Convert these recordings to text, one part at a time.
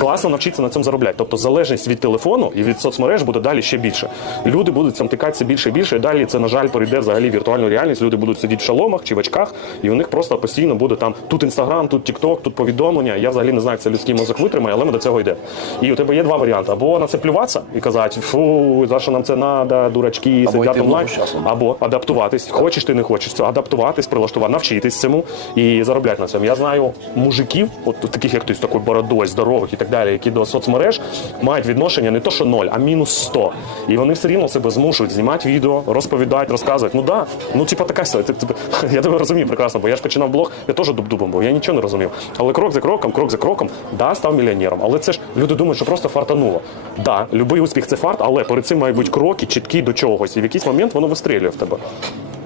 класно навчитися на цьому заробляти. Тобто залежність від телефону і від соцмереж буде далі ще більше. Люди будуть цим більше і більше. і Далі це, на жаль, перейде взагалі в віртуальну реальність. Люди будуть сидіти в шаломах чи в очках, і у них просто постійно буде там тут інстаграм, тут тікток, тут повідомлення. Я взагалі не знаю, це людський мозок витримає, але ми до цього йде. І у тебе є два варіанти: або на це плюватися і казати, фу, за що нам це треба, дурачки, сидять онлайн, або адаптуватись. Хочеш ти не хочеш це, адаптуватись, прилаштувати, навчитись цьому і заробляти на цьому. Я знаю мужиків, от таких як ти з такою бородою, здоровою паперових і так далі, які до соцмереж мають відношення не то, що ноль, а мінус 100. І вони все рівно себе змушують знімати відео, розповідають, розказують. Ну да, ну типа така ти, ти, я тебе розумію прекрасно, бо я ж починав блог, я теж дуб-дубом був, я нічого не розумів. Але крок за кроком, крок за кроком, да, став мільйонером. Але це ж люди думають, що просто фартануло. Да, який успіх це фарт, але перед цим мають бути кроки, чіткі до чогось, і в якийсь момент воно вистрілює в тебе.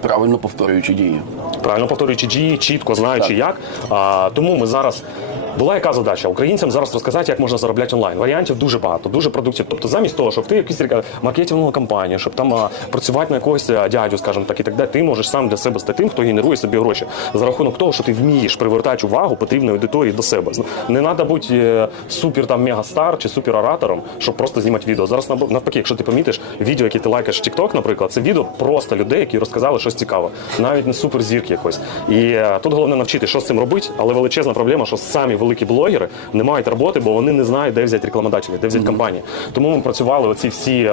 Правильно повторюючи дії, правильно повторюючи дії, чітко знаючи так. як. А, Тому ми зараз була яка задача українцям зараз розказати, як можна заробляти онлайн. Варіантів дуже багато, дуже продуктів. Тобто, замість того, щоб ти якісь маркетингову кампанію, щоб там а, працювати на якогось дядю, скажімо так, і так далі, ти можеш сам для себе стати тим, хто генерує собі гроші за рахунок того, що ти вмієш привертати увагу потрібної аудиторії до себе. Не треба бути е, супер там мегастар чи супер оратором, щоб просто знімати відео. Зараз навпаки, якщо ти помітиш відео, які ти лайкаєш в TikTok, наприклад, це відео просто людей, які розказали щось цікаве, навіть не суперзірки якось. І е, тут головне навчити, що з цим робити, але величезна проблема, що самі великі блогери не мають роботи, бо вони не знають, де взяти рекламодателів, де взяти mm -hmm. компанії. Тому ми працювали оці всі. Е,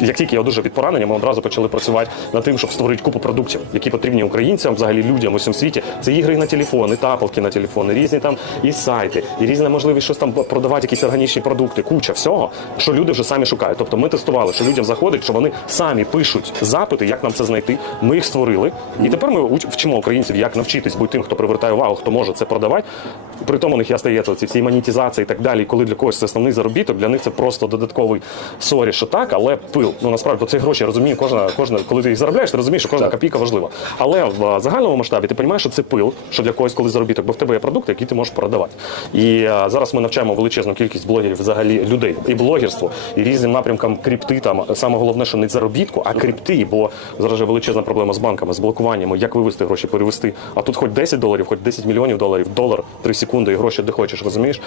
як тільки я дуже від поранення, ми одразу почали працювати над тим, щоб створити купу продуктів, які потрібні українцям, взагалі людям у всьому світі. Це ігри на телефон, і тапалки на телефони, різні там і сайти, і різна можливість щось там продавати, якісь органічні продукти, куча всього, що люди вже самі шукають. Тобто ми тестували, що людям заходить, що вони самі пишуть запити, як нам це знайти. Ми їх створили, і тепер ми вчимо українців, як навчитись бути тим, хто привертає увагу, хто може це продавати. При тому у них є життя стається, ці всі монетизації і так далі. коли для когось це основний заробіток, для них це просто додатковий сорі, що так, але пил. Ну насправді бо ці гроші я розумію, кожна, кожна, коли ти їх заробляєш, ти розумієш, що кожна копійка важлива. Але в загальному масштабі ти розумієш, що це пил, що для когось коли заробіток, бо в тебе є продукти, які ти можеш продавати. І а, зараз ми навчаємо величезну кількість блогерів взагалі людей і блогерство, і різним напрямкам крипти. Там саме головне, що не заробітку, а крипти, бо зараз же величезна проблема з банками, з блокуваннями, як вивести гроші, перевести. А тут хоч 10 доларів, хоч 10 мільйонів доларів, долар 3 секунди, і гроші куди хочеш, розумієш?